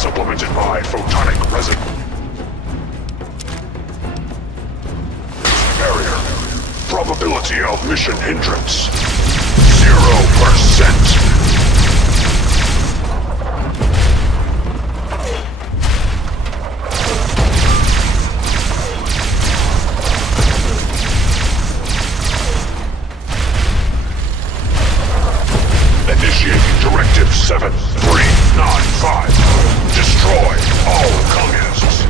supplemented by photonic resonance. Barrier. Probability of mission hindrance. 0%. Initiating Directive 7395. Destroy all communists.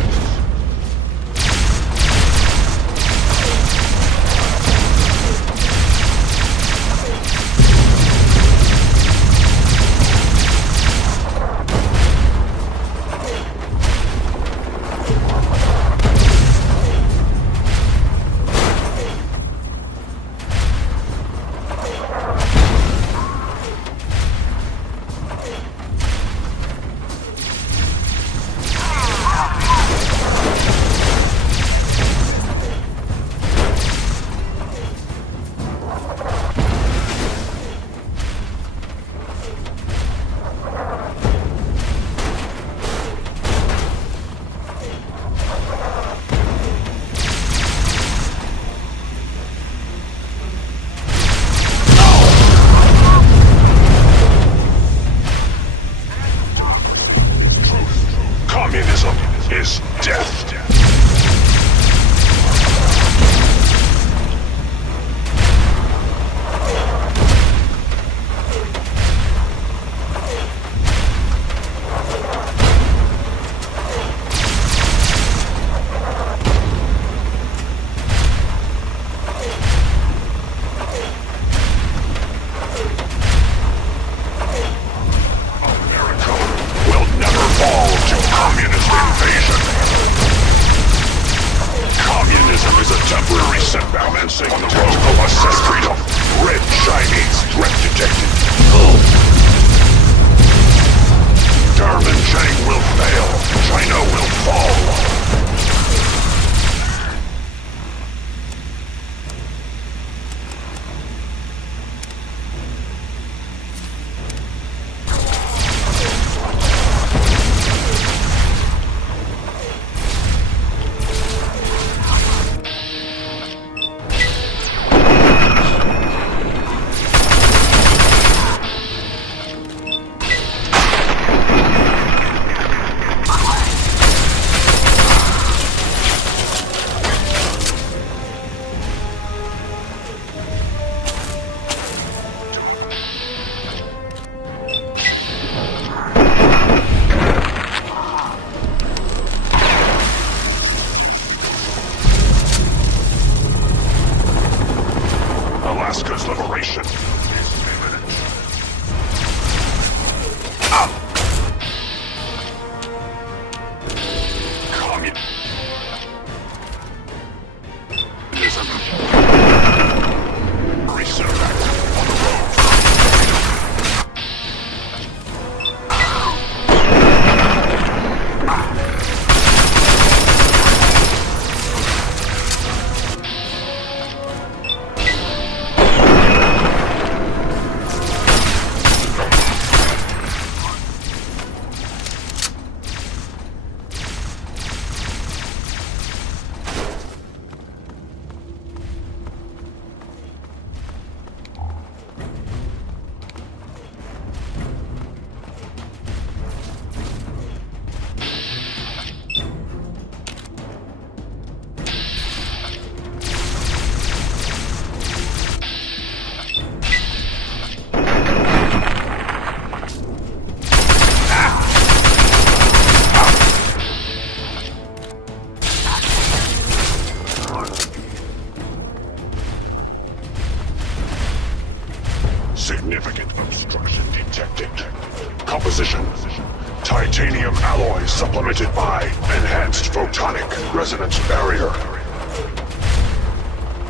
Communism is death. America will never fall to communist invasion. Communism is a temporary setback. Commencing on the road to assess freedom. Red Chinese threat detected. Darman Chang will fail. China will fall. Alaska's liberation is imminent. Communism. Reset back on the road. Significant obstruction detected. Composition. Titanium alloy supplemented by enhanced photonic resonance barrier.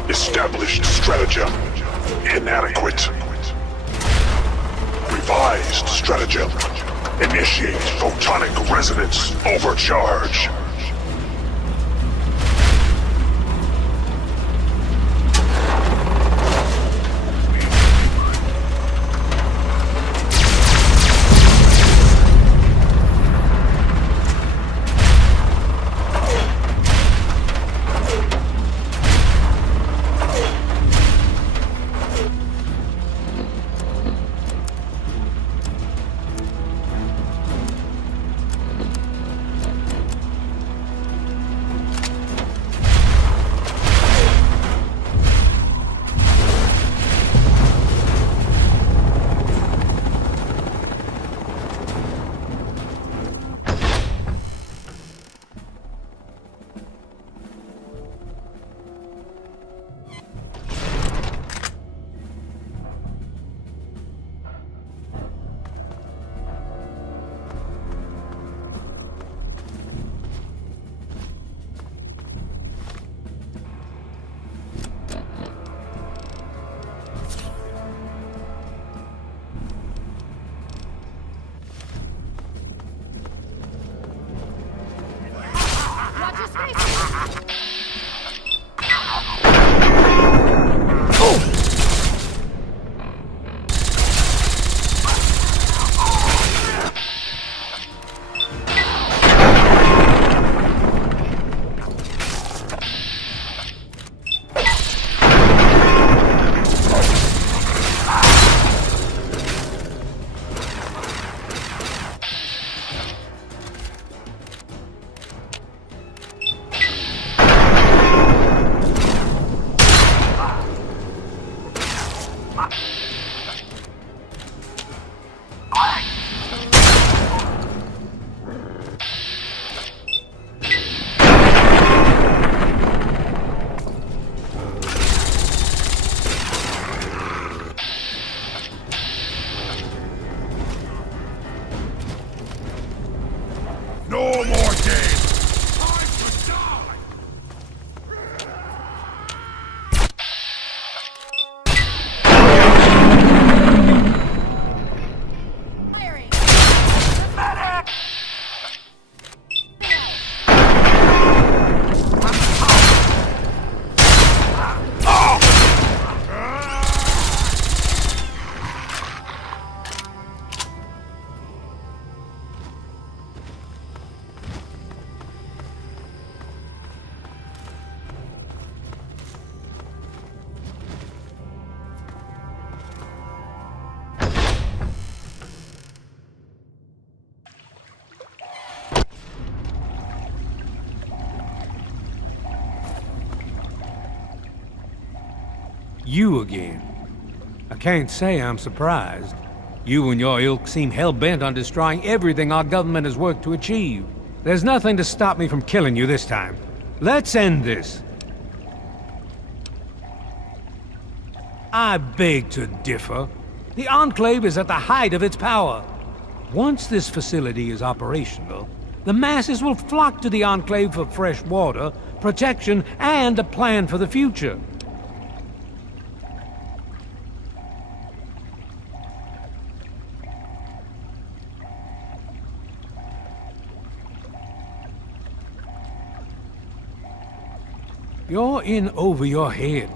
Established stratagem. Inadequate. Revised stratagem. Initiate photonic resonance overcharge. You again. I can't say I'm surprised. You and your ilk seem hell-bent on destroying everything our government has worked to achieve. There's nothing to stop me from killing you this time. Let's end this. I beg to differ. The Enclave is at the height of its power. Once this facility is operational, the masses will flock to the Enclave for fresh water, protection, and a plan for the future. You're in over your head,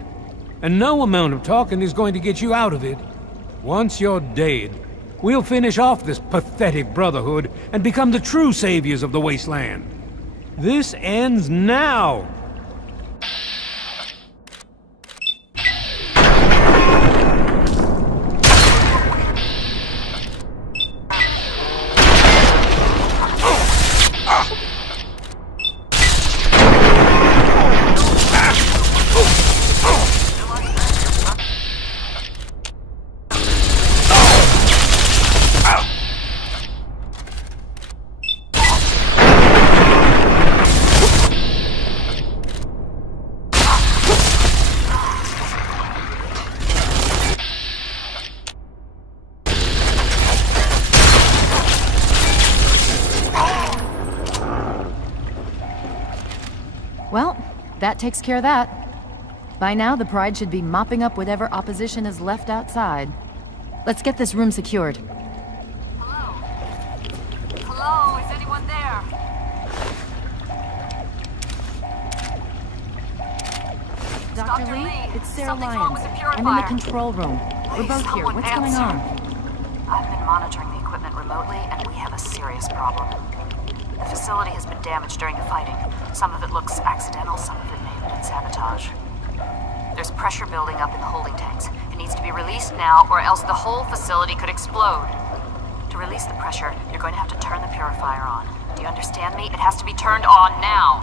and no amount of talking is going to get you out of it. Once you're dead, we'll finish off this pathetic brotherhood and become the true saviors of the wasteland. This ends now! Well, that takes care of that. By now, the Pride should be mopping up whatever opposition is left outside. Let's get this room secured. Hello? Hello, is anyone there? Dr. Lee, it's Sarah something's wrong Lyons. with the I'm in the purifier. control room. We're Please, both here. someone What's going answer. on? I've been monitoring the equipment remotely, and we have a serious problem. The facility has been damaged during the fighting. Some of it looks accidental, some of it may have been sabotage. There's pressure building up in the holding tanks. It needs to be released now, or else the whole facility could explode. To release the pressure, you're going to have to turn the purifier on. Do you understand me? It has to be turned on now.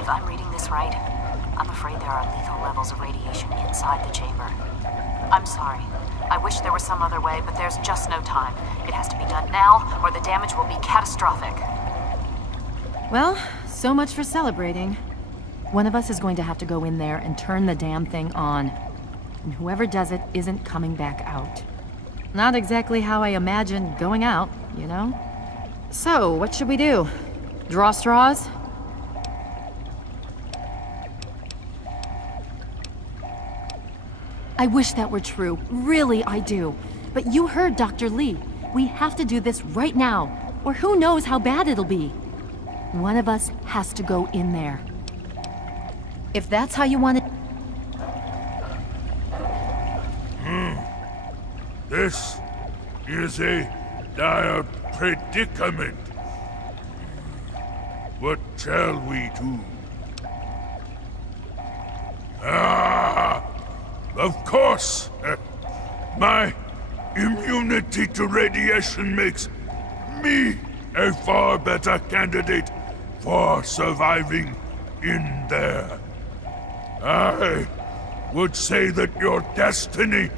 If I'm reading this right, I'm afraid there are lethal levels of radiation inside the chamber. I'm sorry. I wish there was some other way, but there's just no time. It has to be done now, or the damage will be catastrophic. Well, so much for celebrating. One of us is going to have to go in there and turn the damn thing on. And whoever does it isn't coming back out. Not exactly how I imagined going out, you know? So, what should we do? Draw straws? I wish that were true. Really, I do. But you heard Dr. Lee. We have to do this right now, or who knows how bad it'll be. One of us has to go in there. If that's how you want it... This is a dire predicament. What shall we do? Of course! My immunity to radiation makes me a far better candidate for surviving in there. I would say that your destiny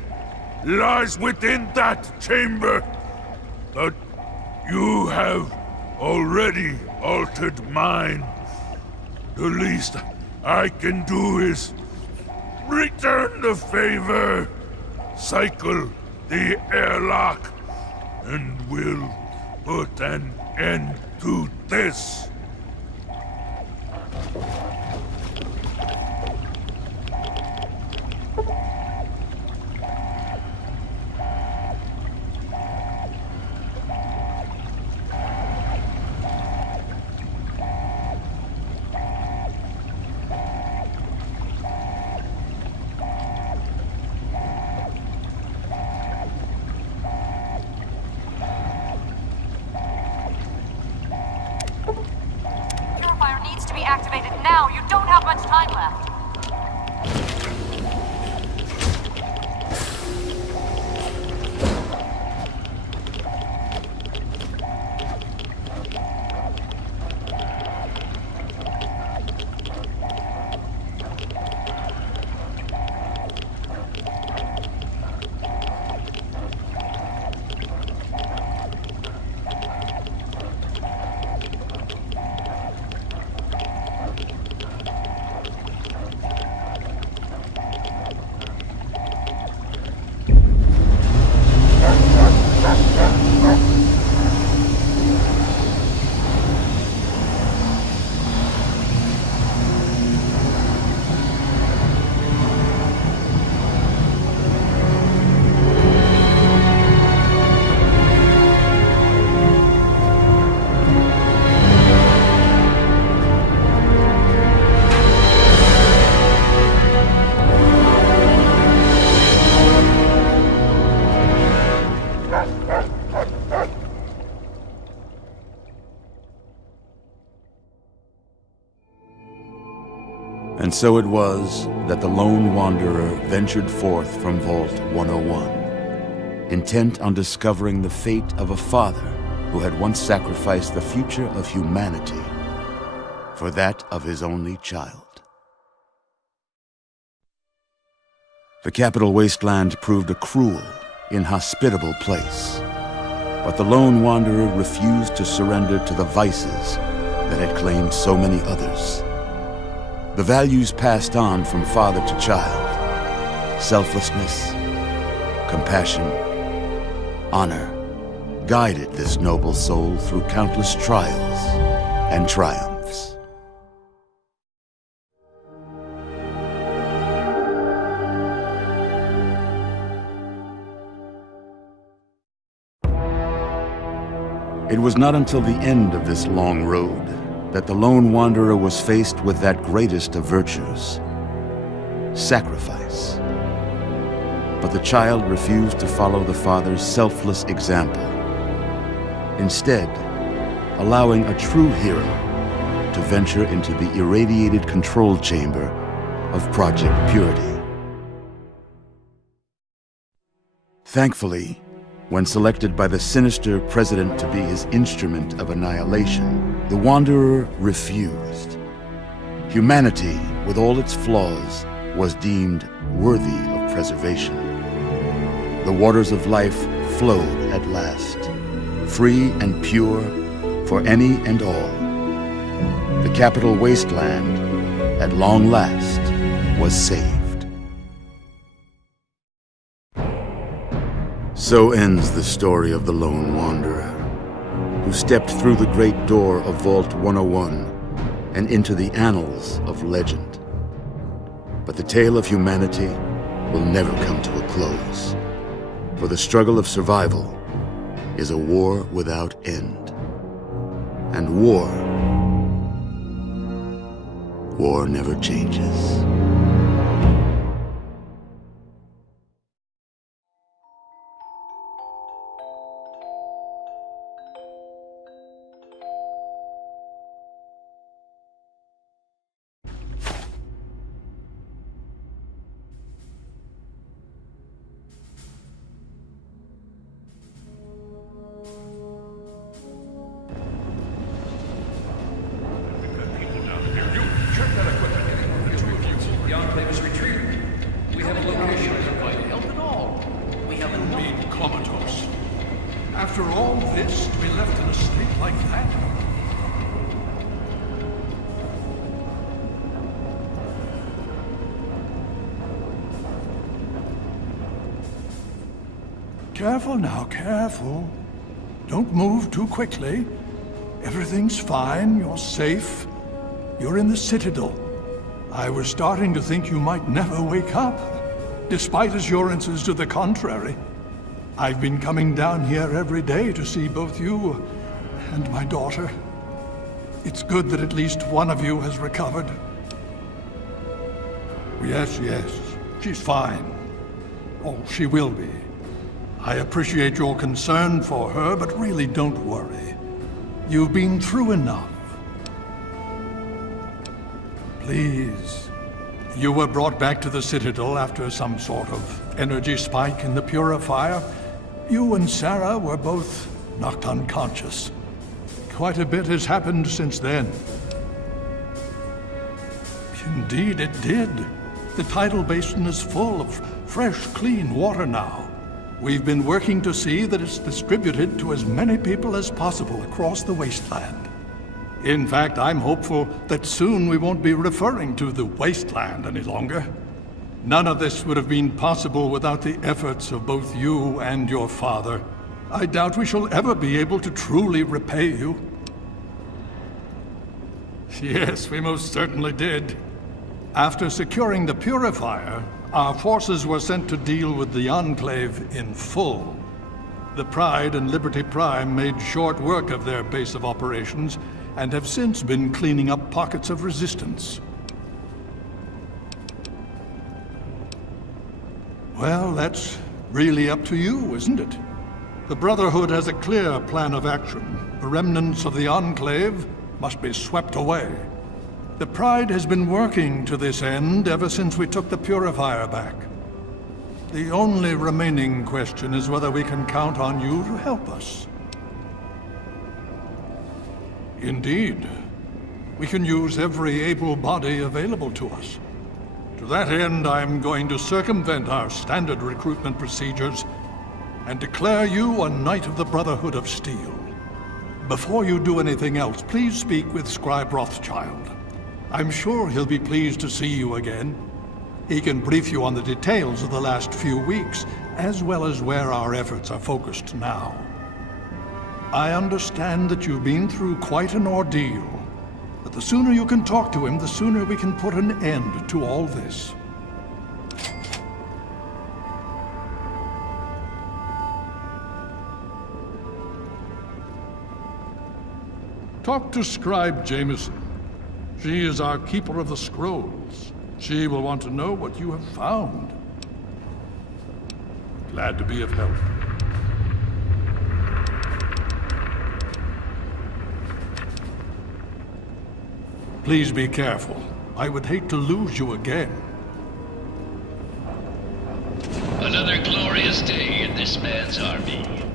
lies within that chamber, but you have already altered mine. The least I can do is return the favor, cycle the airlock, and we'll put an end to this. Purifier needs to be activated now. You don't have much time left. And so it was that the lone wanderer ventured forth from Vault 101, intent on discovering the fate of a father who had once sacrificed the future of humanity for that of his only child. The Capital Wasteland proved a cruel, inhospitable place, but the lone wanderer refused to surrender to the vices that had claimed so many others. The values passed on from father to child, selflessness, compassion, honor, guided this noble soul through countless trials and triumphs. It was not until the end of this long road that the lone wanderer was faced with that greatest of virtues, sacrifice. But the child refused to follow the father's selfless example, instead allowing a true hero to venture into the irradiated control chamber of Project Purity. Thankfully, when selected by the sinister president to be his instrument of annihilation, the Wanderer refused. Humanity, with all its flaws, was deemed worthy of preservation. The waters of life flowed at last, free and pure for any and all. The Capital Wasteland, at long last, was saved. So ends the story of the lone wanderer, who stepped through the great door of Vault 101 and into the annals of legend. But the tale of humanity will never come to a close, for the struggle of survival is a war without end. And war never changes. After all this, to be left in a state like that? Careful now, careful. Don't move too quickly. Everything's fine, you're safe. You're in the Citadel. I was starting to think you might never wake up, despite assurances to the contrary. I've been coming down here every day to see both you and my daughter. It's good that at least one of you has recovered. Yes, she's fine. Oh, she will be. I appreciate your concern for her, but really don't worry. You've been through enough. Please. You were brought back to the Citadel after some sort of energy spike in the purifier. You and Sarah were both knocked unconscious. Quite a bit has happened since then. Indeed, it did. The tidal basin is full of fresh, clean water now. We've been working to see that it's distributed to as many people as possible across the wasteland. In fact, I'm hopeful that soon we won't be referring to the wasteland any longer. None of this would have been possible without the efforts of both you and your father. I doubt we shall ever be able to truly repay you. Yes, we most certainly did. After securing the purifier, our forces were sent to deal with the Enclave in full. The Pride and Liberty Prime made short work of their base of operations and have since been cleaning up pockets of resistance. Well, that's really up to you, isn't it? The Brotherhood has a clear plan of action. The remnants of the Enclave must be swept away. The Pride has been working to this end ever since we took the Purifier back. The only remaining question is whether we can count on you to help us. Indeed. We can use every able body available to us. To that end, I'm going to circumvent our standard recruitment procedures and declare you a Knight of the Brotherhood of Steel. Before you do anything else, please speak with Scribe Rothschild. I'm sure he'll be pleased to see you again. He can brief you on the details of the last few weeks, as well as where our efforts are focused now. I understand that you've been through quite an ordeal, but the sooner you can talk to him, the sooner we can put an end to all this. Talk to Scribe Jameson. She is our keeper of the scrolls. She will want to know what you have found. Glad to be of help. Please be careful. I would hate to lose you again. Another glorious day in this man's army.